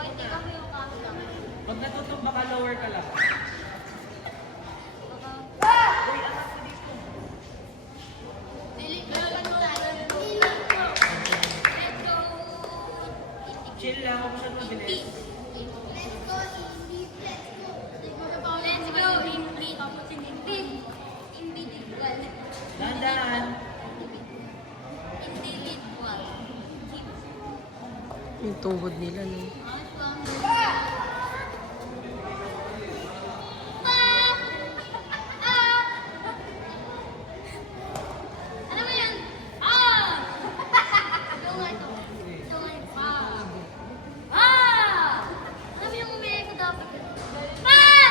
hindi kami yung kami. Pag natutumba ka, lower ka lang. Chill lang, huwag siya mabilis. Let's go, Indy. Let's go. Let's go, Indy. Tapos individual. Dahan-dahan. Individual. Yung tuhod nila, no? Ano ba yan? Ah! Ito nga ito. Ito nga ito. Ah! Ah! Alam mo yung umihay ko dapat? Ah!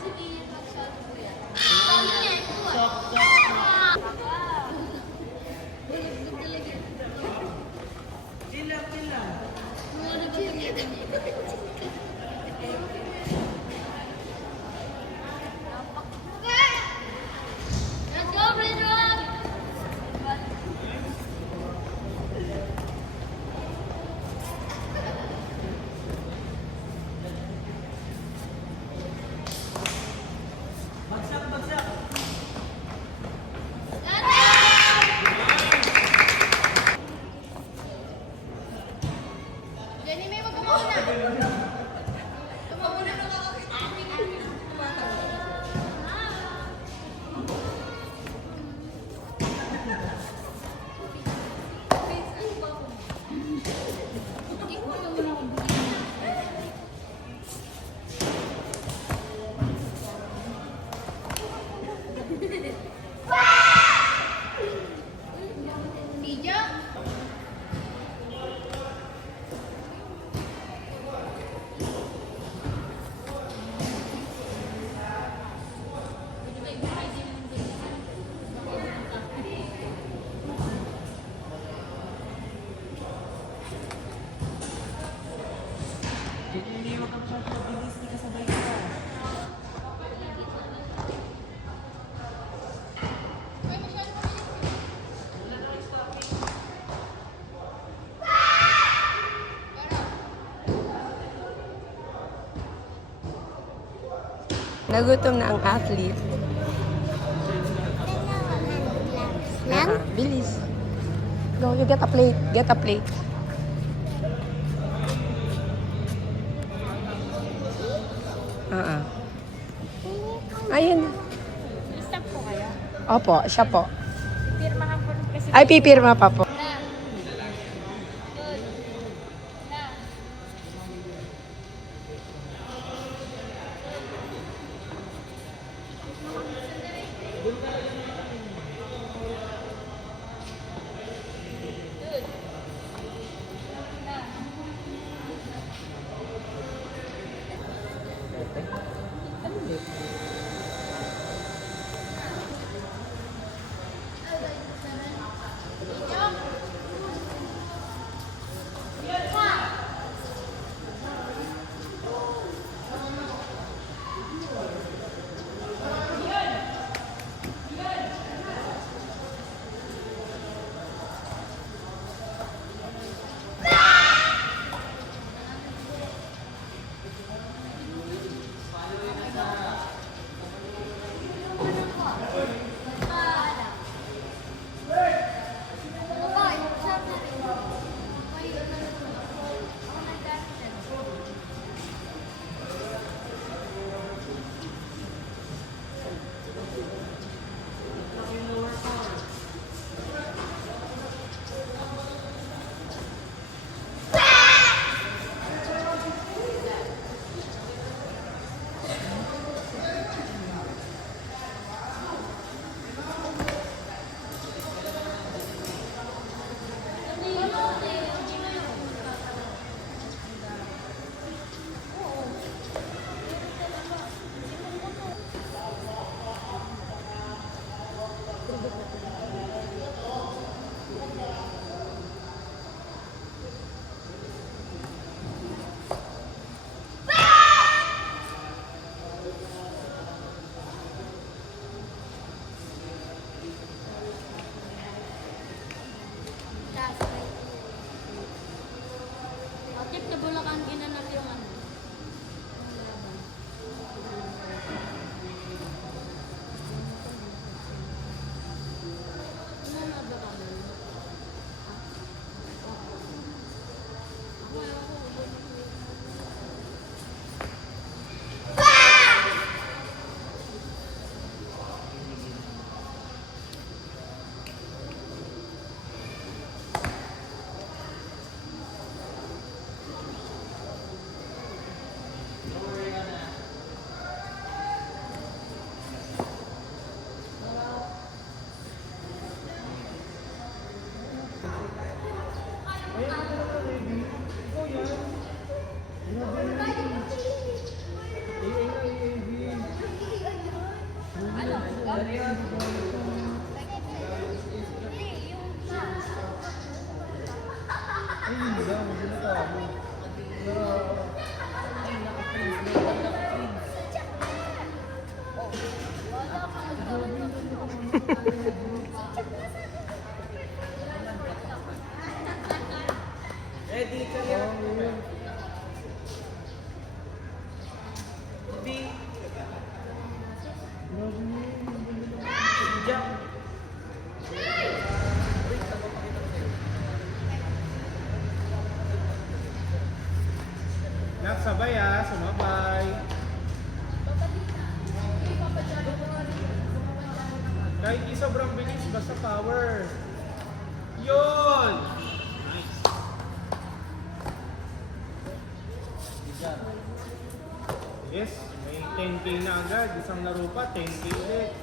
Sige, mag-shot ko yan. Sabi niya, ito ah. Sok, sok. Ah! Bulog talaga. Chill lang, chill lang. Mga nagpapagyan niya. Let's go, Bridge Rock! Bagsak, bagsak. Jenny, may wag ka mauna. Mauna na ako. Video? Hindi, huwag kang masyado mabilis. Hindi kasabay ka. Nagutom na ang athlete. Bilis. Go, you get a plate. Get a plate. Ayun. Stop po kaya? Opo, siya po. Pirmahan ko rin kasi. Ay, pipirma pa po. Video? Nak, sabay ah, sumabay. Kahit di sobrang bilis, basta power. Yun! Nice. Yes, may 10k na agad. Isang laro pa, 10k ulit.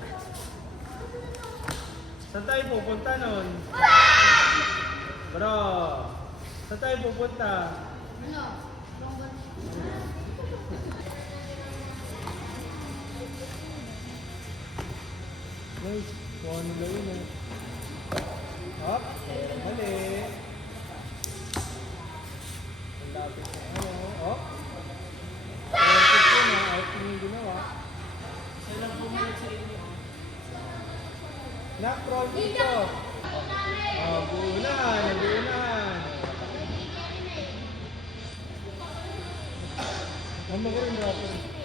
Saan tayo pupunta nun? Bro, saan tayo pupunta? Guys, kung ano lang yun eh. Hop, mali. Ang lapit na ano. Hop. Lapit ko na, ayos yung ginawa. Nak-roll dito. Oh, buunan, buunan. Ang magaling rapper.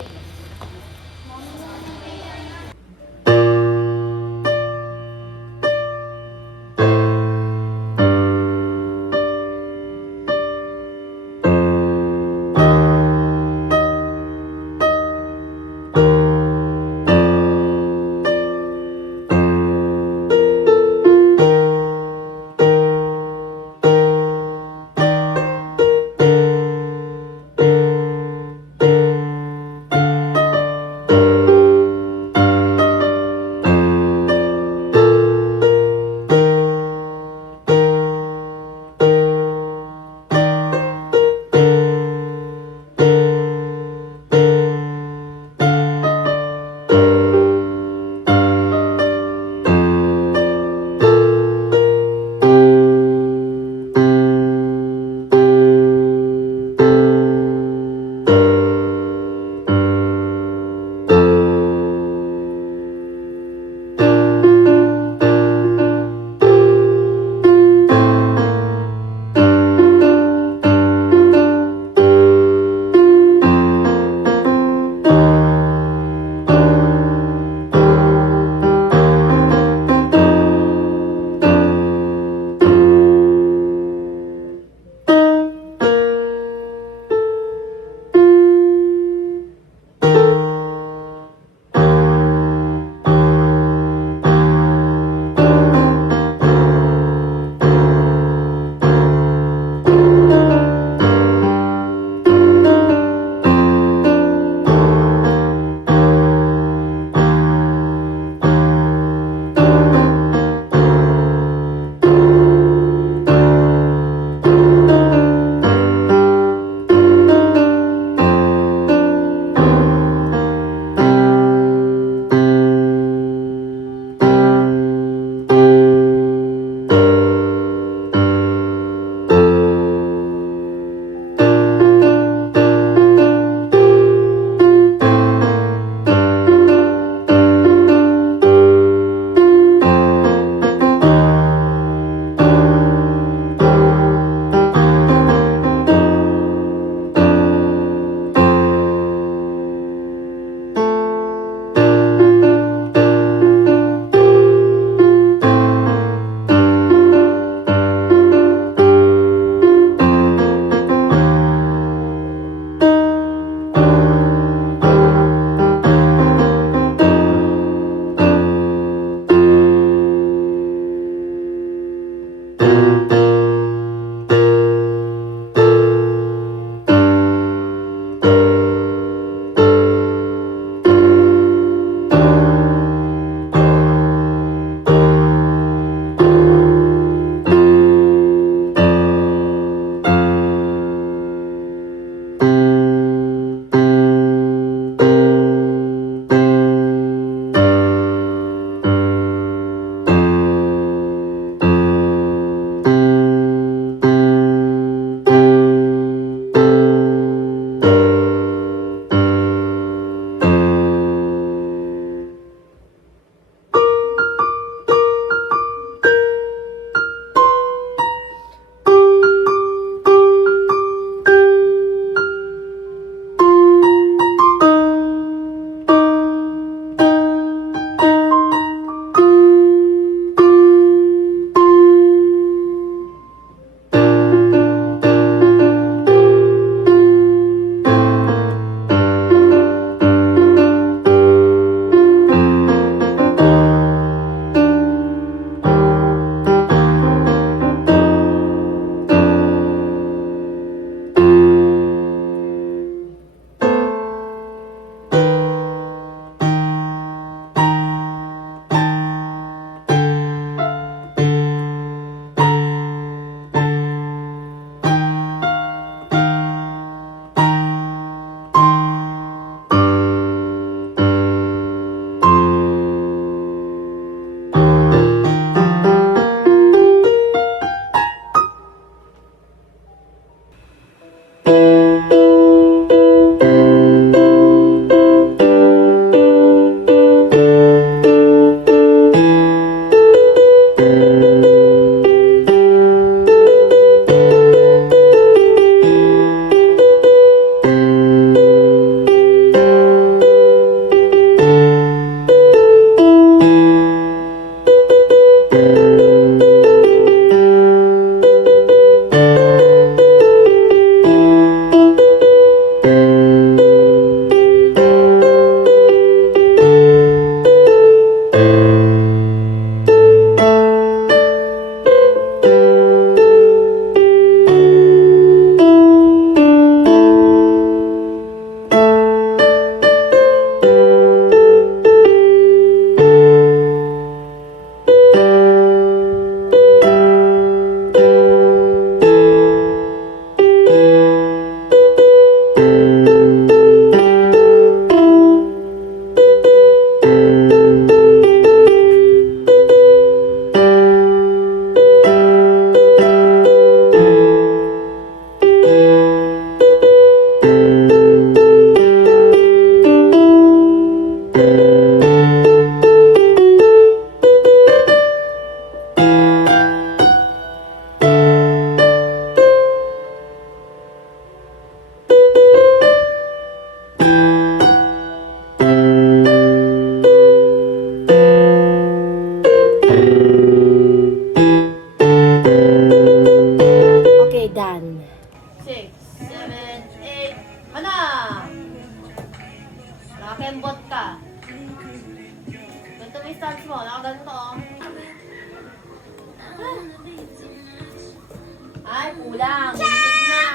lang. Lintik na.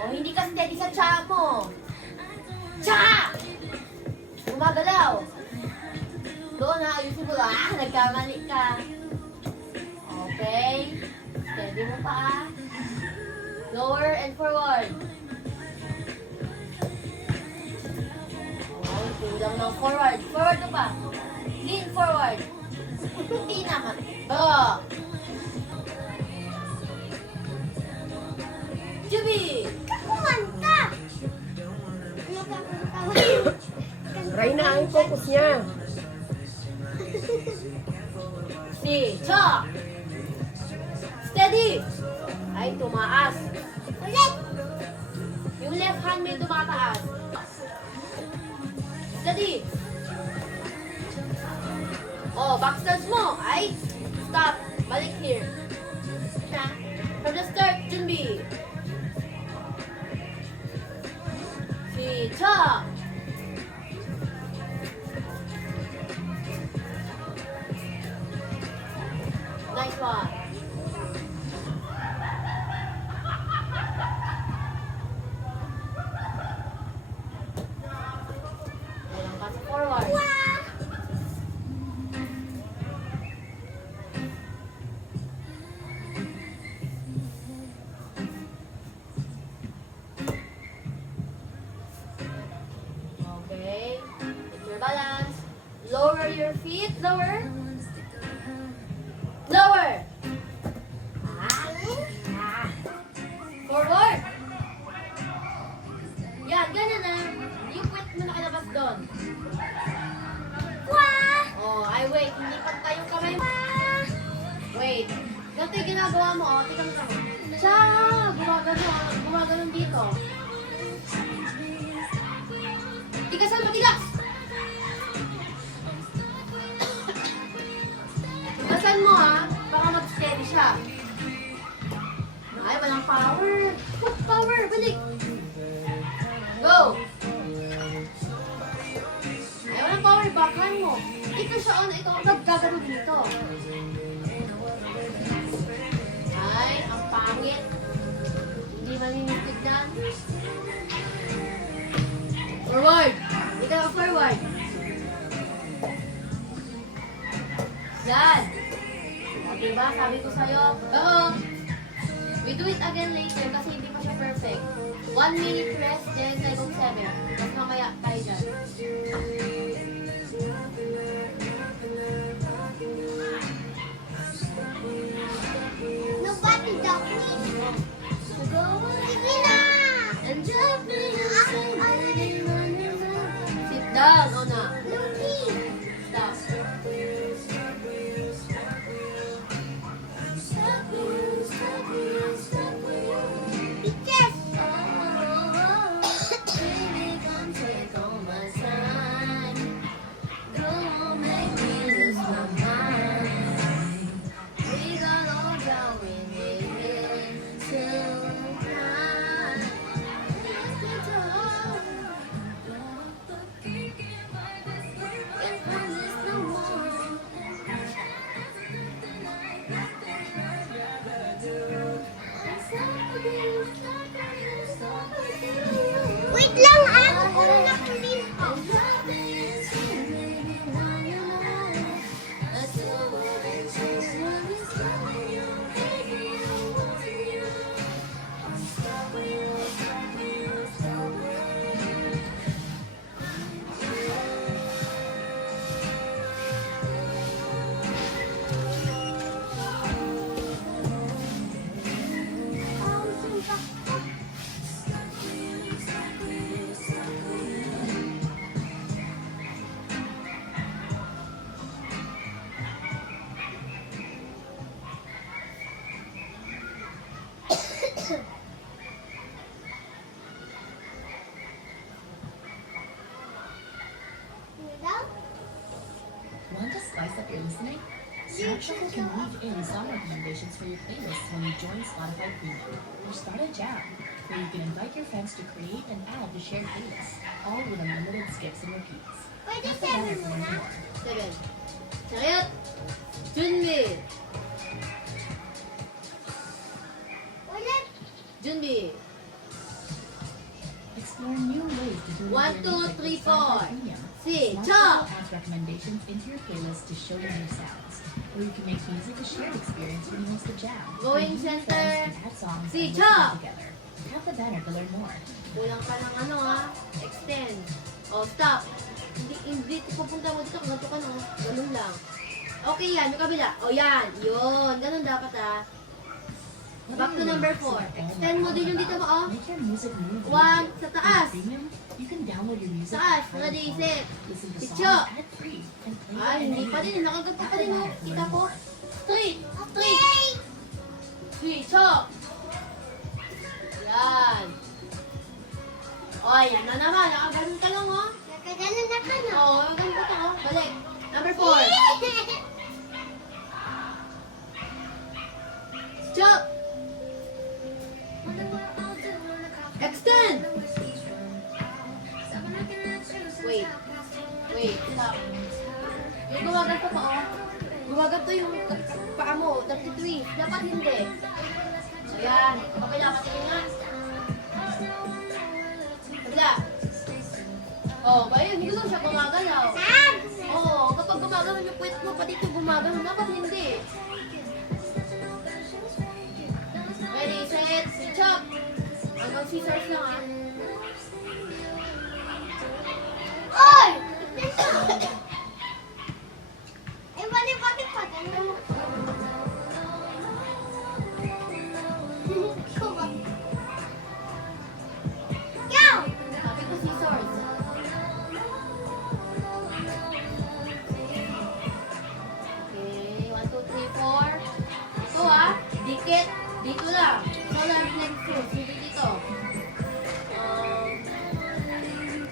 O, hindi ka steady sa tsa mo. Tsa! Gumagalaw. Doon ha, ayusin mo lang. Ah, nagkamali ka. Okay. Steady mo pa ah. Lower and forward. Oh, kulang ng forward. Forward ka pa. Lean forward. Hindi naman. Go! Juby! Kumanta! Ano ka kumanta? Try na ang focus niya. Si Cha! Steady! Ay, tumaas. Ulit! Yung left hand may tumataas. Steady! Oh, backstance mo. Ay, stop. Balik here. From the start, Junbi. Si Cha! Nice one. Walang ka sa forward. Okay. Get your balance. Lower your feet. Lower. Lower. Forward. Yan, ganun na. Yung puwet mo nakalabas doon. Oh, ay wait. Hindi pantay yung kamay mo. Wait. Ganito yung ginagawa mo, oh. Tingnan ka. Siya! Gumagano. Gumagano dito. Tigasan mo, tigas! Tigasan mo, ha? Baka mag-steady siya. Ay, walang power. What power? Balik. Go! Ay, walang power. Backhand mo. Ito siya, ano, ito ang gagano dito. Ay, ang pangit. Hindi maninintignan. Forward! Hindi ka forward. Yan. Diba? Sabi ko sa'yo. Oo. We do it again later kasi hindi pa siya perfect. 1 minute rest, then cycle 7. Tapos mamaya tayo dyan. Nobody doubt me. Go, sige na! And just be sit down, Ona. Lucky! Stop. Bitches! Wait lang, ako kung nakulit ko. Want to spice up your listening? Smart Shuffle can weave in song recommendations for your playlists when you join Spotify Premium. Or start a jam, where you can invite your friends to create and add to shared playlists, all with unlimited skips and repeats. Pwede Tap the 7 banner for muna. more. 7. Chariot! Junmi! Ulit. 준비. Explore new ways to do One, your two, music three, with Spotify four. Premium. 시작! Spotify adds recommendations into your playlist to show you new sounds. Or you can make music a shared experience when you host a jam. Going where you and center. friends can add songs and listen Sicha! together. Tap the banner to learn more. Kulang ka ng ano ha. Extend. Oh, stop. Hindi pupunta mo dito. Ganito ka no. Ganun lang. Okay yan. Yung kabila. Oh, yan. Yun. Ganun dapat ha. Back to number 4. Extend mo din yung dito mo oh. Make your music move. One, with you. sa taas. With Premium, you can download your music. Taas. for Ready, your phone, set. Listen to Sicha! songs ad-free and play Ay, them hindi pa anywhere. din. Nakaganto pa din oh. Tap the Kita banner to ko. learn more. Straight. Straight. Straight. Chop. Yan. Oh, yan na naman. Nakaganon ka lang oh. Nakaganon na ka na. Oo, oh, ganun ka to oh. Balik. Number 4. Stop! Extend! Wait. Wait, stop. Yung gumaganto pa oh. Gumaganto yung paa mo. 33. Dapat hindi. So yan. Kapila, patingin nga. Kapila. Oh, ba yun? Hindi ko lang siya gumagalaw. Oo, kapag gumagalaw yung puwet mo, pati ito gumagalaw. Dapat hindi. Ready, set, switch up. Hanggang scissors lang ah. Oy! Eh, bakit pa ganun? Ikaw ba? Ikaw! Sabi ko scissors. Okay, 1, 2, 3, 4. Ito ah, dikit. Dito lang. Ito lang next to. Hindi dito.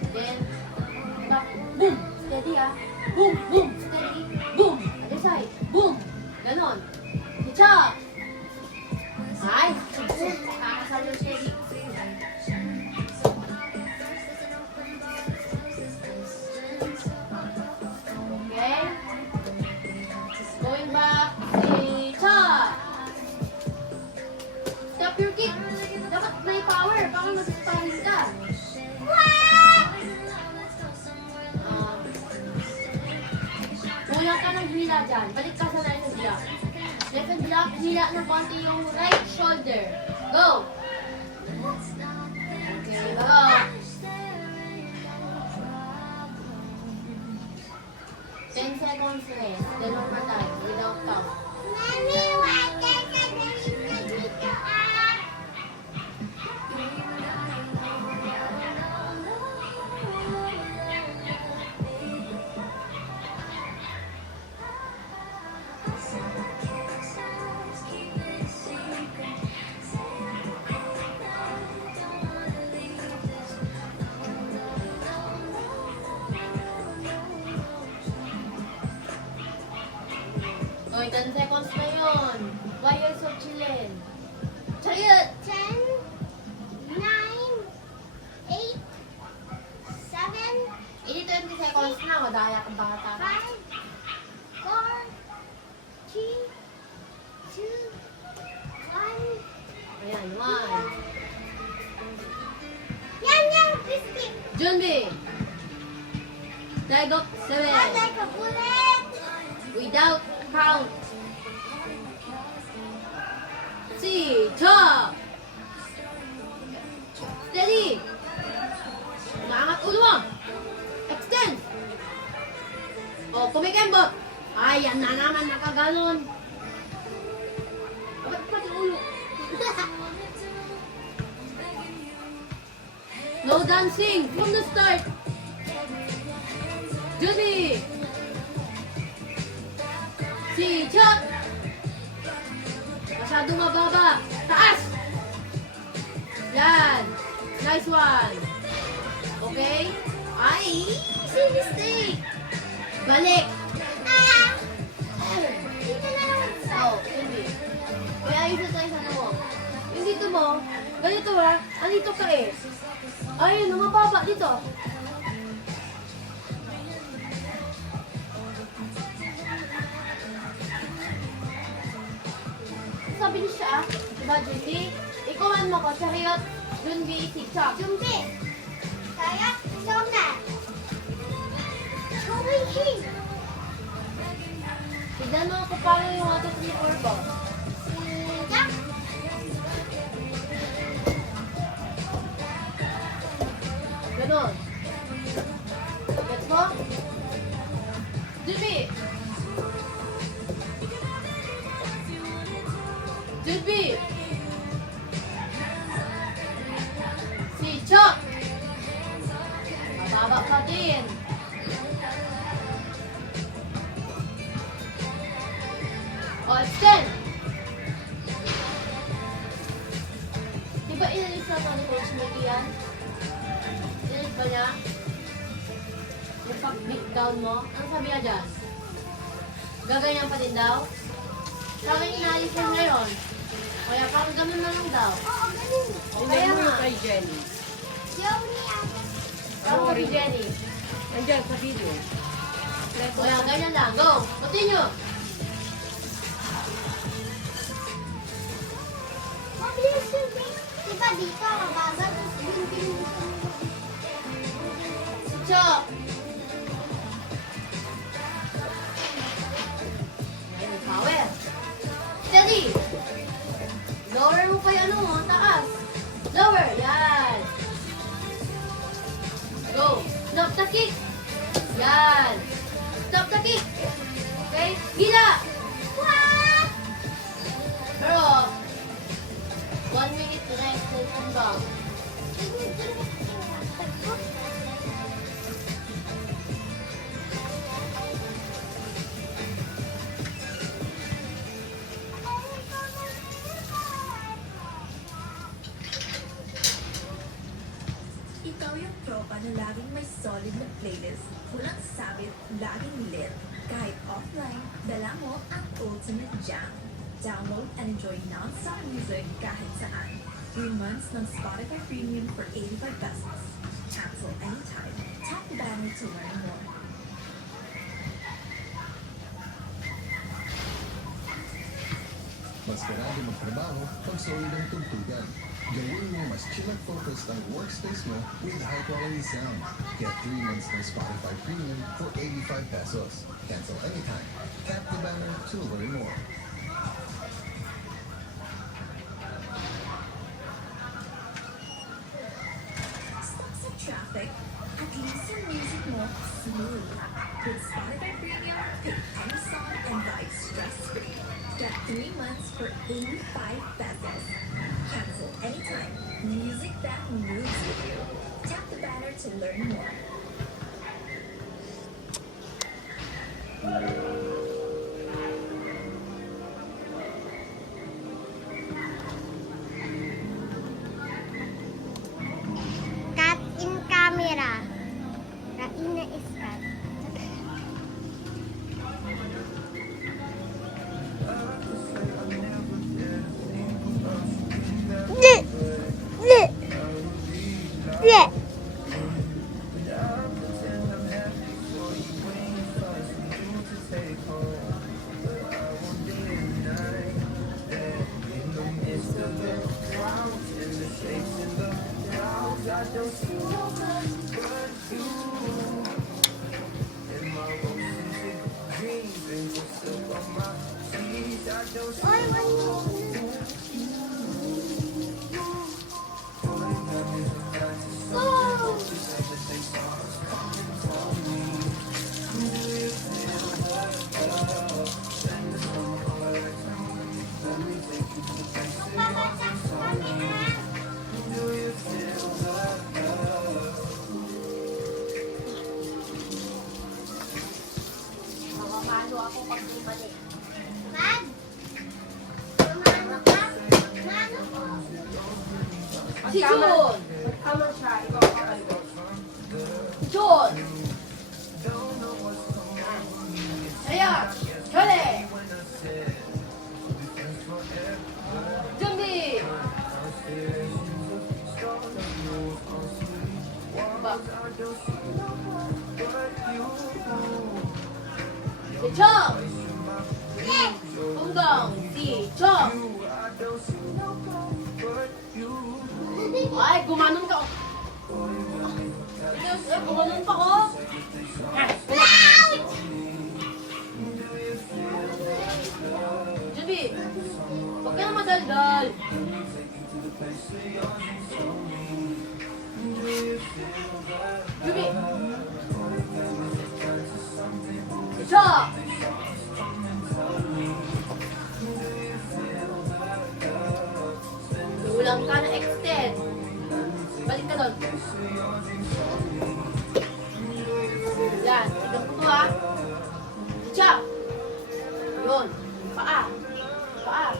Then, back. Boom! Steady ah. Boom! Boom! Steady. Boom! Other side. Boom! Ganon. Hitchup! Ay! Kakasal yung steady. Okay? Going back. Hitchup! Stop your kick. Dapat may power. Baka masisparin ka. Kulang ka ng hila dyan. Balik ka sa left block. Left block, hila ng konti yung right shoulder. Go! Okay, go. Ten seconds rest. Then over time, without count. Mami, wag ka na dito ah! Okay, 10 seconds na yun. Why are you so chillin'? Chayot! 10, 9, 8, 7, Hindi 20 seconds na. Madaya ka bata. 5, 4, 3, 2, 1. Ayan, 1. Yan, biscuit. Junbi! Daigok, 7. Like a bullet. Without count. Sicha! Steady! Umaangat ulo mo! Extend! O, kumikembot! Ay, yan na naman, nakaganon. Abay, pati ulo. No dancing from the start. Judy! Sicha! Masyado mababa. Taas! Yan. Nice one. Okay? Ay, easy mistake. Balik. Ah! Dito na naman sa. Oh, hindi. Kaya isa tayo sa mo. Yung dito mo, ganito ha, andito ka eh. Ayun, mababa dito. Sabi niya siya, diba, Judy? I-command mo ko, Chariot, Junbi, TikTok. 준비. 자야, 정답. 조민희. Tignan mo kung paano yung 1, 2, 3, 4 ko. 시작. Ganon. Gets mo? Junbi! Junbi! Si Chok! Mababa pa din. O, extend! Di ba inalis na ito ni Coach Mickey yan? Inalis ba niya? Yung pag-beat down mo? Ano sabi niya dyan? Gaganyan pa din daw? Sa akin inalis niya ngayon. Kaya parang ganun na lang daw. Oo, ganun. O kaya nga. Kay Jenny. Johnny ate. Parang si Jenny. Nandiyan sa video. Kaya ganyan lang. Go! Continue! Mabilis yung beat. Diba dito, mabagal. Tapos bin-bin mo. Si Chok! Ayun, power. Steady! Lower mo pa yung ano mo, taas. Lower, yan. Go. Stop the kick. Yan. Stop the kick. Okay? Gila! What? Pero, 1 minute rest na yung bang. Ikaw yung tropa na laging may solid na playlist. Walang sabit, laging lit. Kahit offline, dala mo ang ultimate jam. Download and enjoy non-stop music kahit saan. 3 months ng Spotify Premium for 85 pesos. Cancel anytime. Tap the banner to learn more. Mas marami magtrabaho pag solid ang tugtugan. Gawin mo mas chill at focused ang workspace mo with high-quality sound. Get 3 months ng Spotify Premium for 85 pesos. Cancel anytime. Tap the banner to learn more. Stuck sa traffic? At least yung music mo smooth. With Spotify Premium, pick any song and vibe stress-free. Get 3 months for 85 pesos. Cancel anytime. Music that moves with you. Tap the banner to learn more. Cut in camera. Raina is cut. Bleh. Bleh. Bleh. Oy, Oh! Mamamalo ako pag di mali. Mad? Mamano ka? Mano ko? Si Jun! Tama siya. Ikaw ka kayo. Jun! Ayan! Chole! Junbi! Ba? Si Chong! Honggang! Si Chong! Ay, gumanon ka. Ay, gumanon pa ko. Juby, huwag ka na madaldal. Juby. Isa. Lulang ka na extend. Balik ka doon. Yan. Tignan ko to ha. Siya. Yun. Paa. Paa.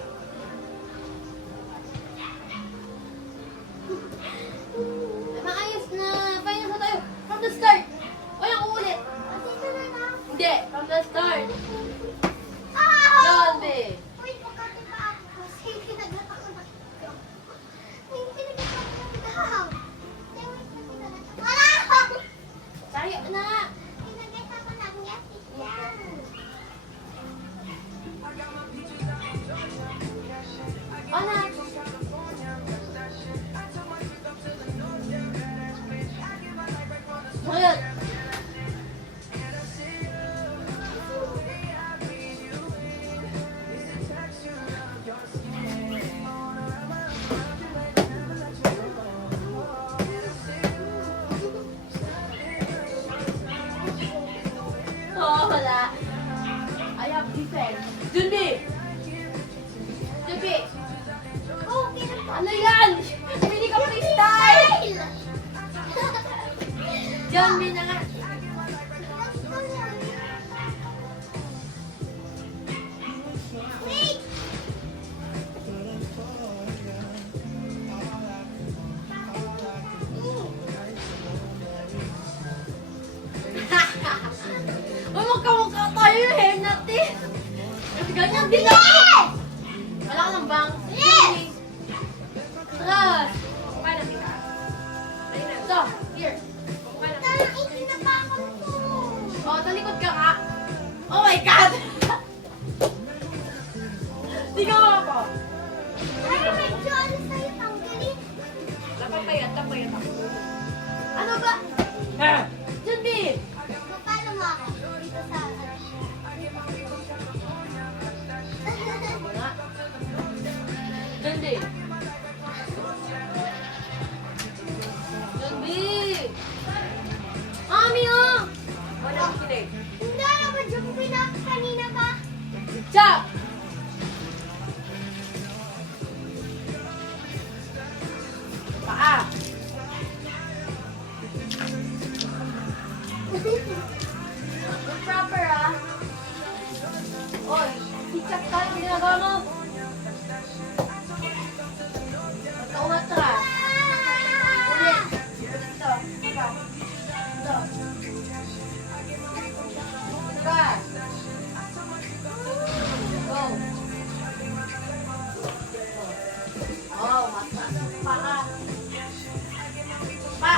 Maayos na. Finals na tayo. From the start. Walang uulit. Hindi. From the start. Yan, be. Uy, pagkati pa ako. Sige, kinagat ako na. Kinagat ako na. Wala! Tayo na. Kinagat ako na. Yan. Anak. Ngayon. Oo, wala. I have defense. Junbi! Junbi! Oh, kinagat. Ano yan? Hindi ka freestyle! Junbi na nga. Wait! Uy, magkamukha tayo yung hair natin. Kasi ganyan din ako. Wala ka ng bang. Junbi. Tara. Kumakain natin ka. Ito, here. Kumakain natin. Tara, hindi na pa ako to. Oh, talikod ka nga. Oh my God! Tingnan mo ako. Ay, medyo ano sa'yo, tanggalin. Napapayat ako. Ano ba? Junbi! Paano mo ako? Dito sa... Wala. Junbi! Junbi! Mami, oh! Wala akong kinig. Hindi, ano ba dyan ko pinaka kanina pa? Chop! Paa! Proper, ah. Oy, sikat ka yung ginagawa mo. Magkaumat ka. Ulit. Ulit ito. Ito. Ito. Diba? Go. Oh, mataas ang paa. Pa.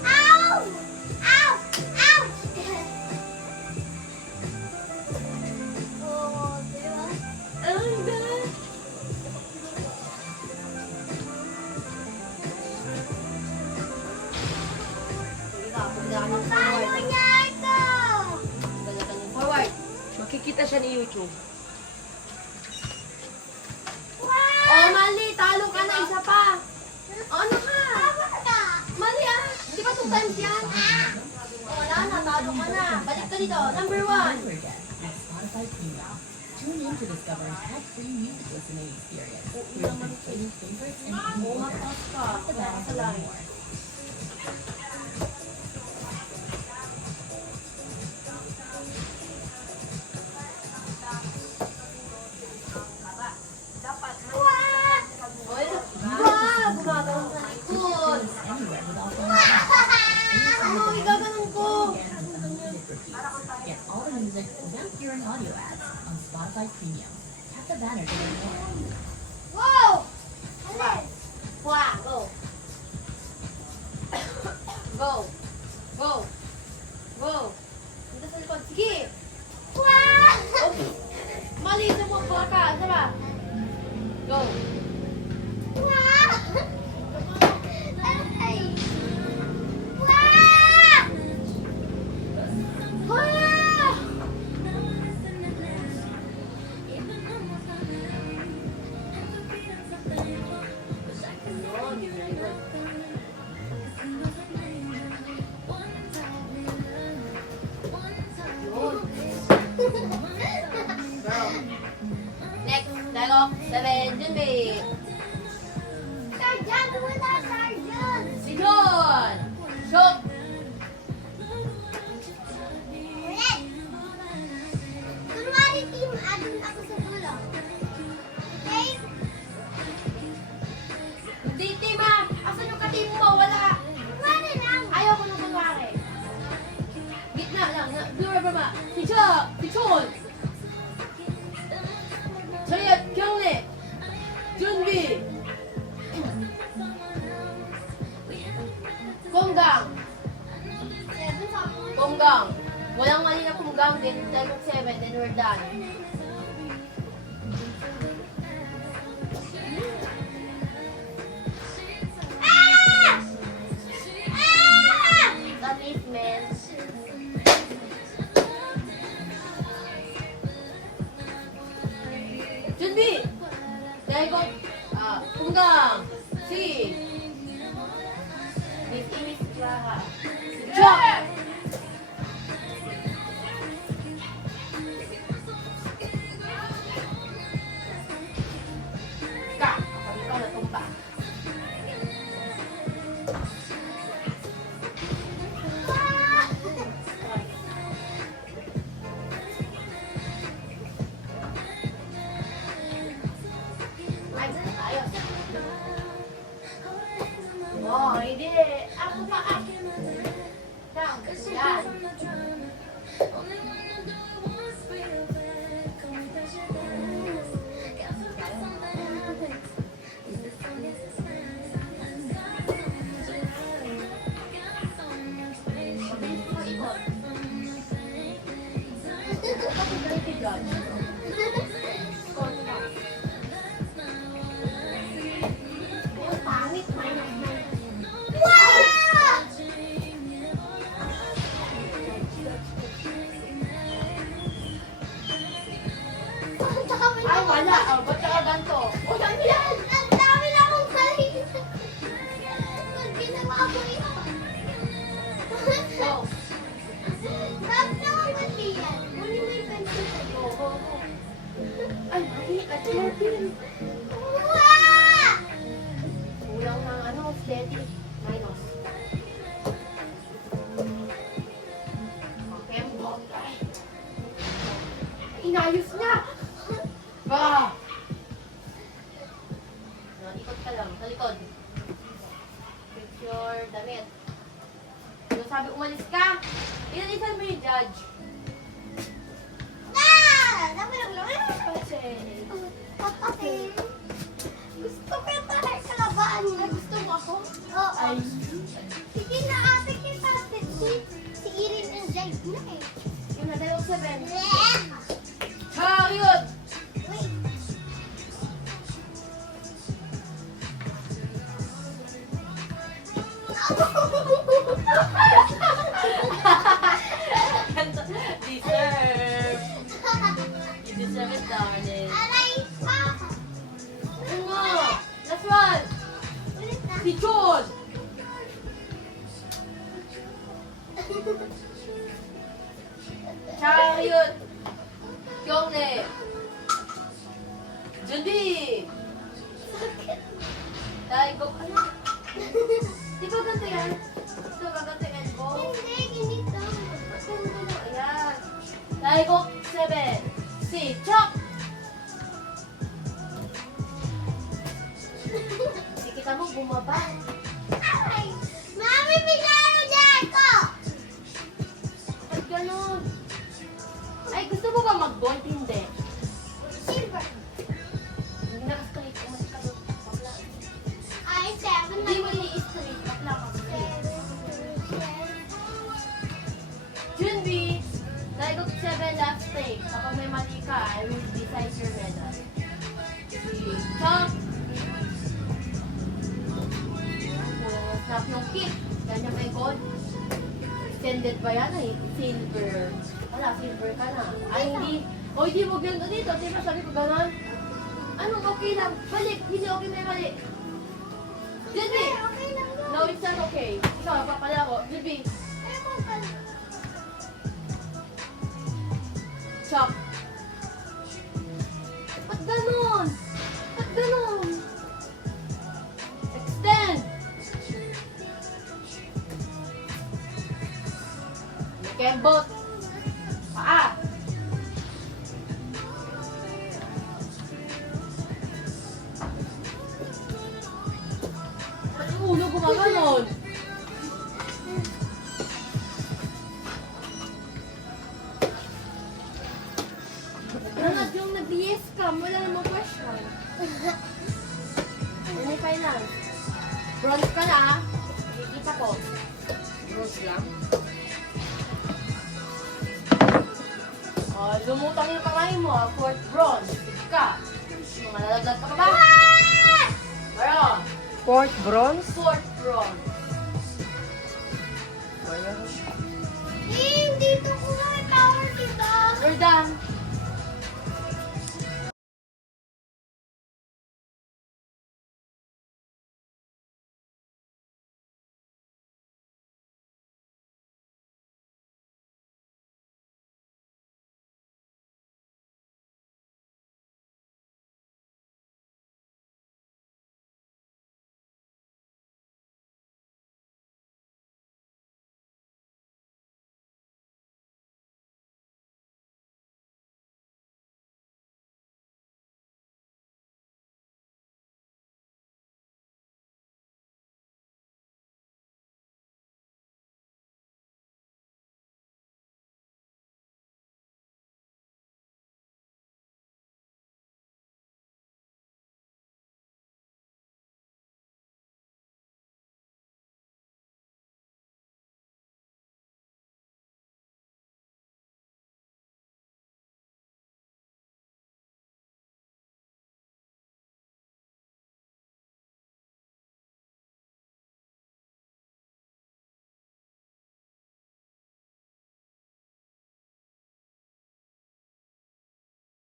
Ow! Ow! Ow! Oh, diba? Ang ganda. Sige ka, pagdala ka ng Paano forward. niya ito? Pagdala ka ng forward. Makikita siya ni YouTube. Oh, mali. Talo ka na. Isa pa. Ano ka? Tama ka. Mali ah. Hindi ba 2 times yan? Oh, wala na. Talo ka na. Balik ka dito. Number 1. Remember again at Spotify Premium. Tune in to discover ad-free music listening experience. Where you can play your favorites and even more. Bumakas ka. Tap the Wala ka banner sa to learn langit. more. Oy, ba? Gumagano sa likod. Anywhere with all phones. Ano, igaganon ko. Get all the music without hearing audio ads on Spotify Premium. Tap the banner to learn more. Go. Go. Go. Punta sa likod. Sige. Wow! Mali sa mo ka. Isa ba? Go. Wow! Ay! Wow! Wow! Girl. Next. Dialogue 7. Junbi. Sergeant! Wala, Sergeant! Si John. Shoot. Ulit! Kunwari team, adun ako sa dulo. Okay? Hindi, Tima. Asan yung ka-team mo? Wala. Kunwari lang. Ayaw ko nung kunwari. Gitna lang. Blur ba ba? Si Chuck. Si Chun. Chayat. Kyungni. Junbi. Konggang. Konggang. Walang mali na konggang. Then dialogue 7. Then we're done. That is men. Junbi. Dialogue. Konggang. Si. This is Raha. Chuck. Ka. Kami ka natumba. Ay, ayos. Oh, hindi. Ako pa. Yan. Mabilis ko ikot. Bakit ganito dyan? Ikot ka. Ang pangit, minus 9. Wow! Ang dami Ay, na- wala. Oh, ba't ka ganito? Ang dami na- ang dami na akong galing. Pag ginawa ko ito. Go. Dami na akong mali yan. Muli mo yung pencil sa iyo. Ay, mali. At Martin. Wow! Kulang ng ano, steady. Minus. Okay, ay. Inayos niya. Ba! Ikot ka lang. Sa likod. Fix your damit. Yung sabi, umalis ka. Ilalisan mo yung judge. Ah! Dami lang lang. Kasi, Kasi, gusto ko yung tahay kalabaan. Gusto mo ako? Oo. ay, Sige na ate kita. Si Irin and Jive na eh. yung na dialogue 7. Bleh! Chariot! Wait. Deserve! You deserve it, darling. Aray pa! Ano? Last one! Ulit na. Si Chun! Chariot! Kyongne! Junbi! Daigo, ano? Di ba ganito yan? Ito ba ganito yan ko? Hindi, ganito. Ayan. Daigo, 7. Si Chok! Kita mo bumaba. Aray! Mami, bigaro dyan ko! Ba't ganun? Ay, gusto mo ba mag-gold? Hindi. Silver. Hindi na straight. Mas ka doon. Bakla. Ay, 7 Hindi mo ni-straight. Bakla ka. Ganyan kay gold. Extended ba yan eh? Silver. Wala, silver ka na. Ay, hindi. O, hindi mo ganito dito. Di ba sabi ko gano'n? Anong okay lang? Balik. Hindi okay, may mali. Dilby! Okay lang yun. No, it's not okay. Ikaw, papala ko. Dilby. Chop. Ba't ganon? Ba't ganon? Extend. Kembot. Paa. Ba't yung ulo gumaganon? Nangat yung nag-yes ka, wala namang question. Ano pa lang? Bronze ka na, kikita ko. Rose lang. Oh, lumutang yung kamay mo, fourth bronze. Sige ka. Malalaglag ka pa ba? Meron. Fourth bronze. Fourth bronze. Eh, dito ko may power dito. You're done.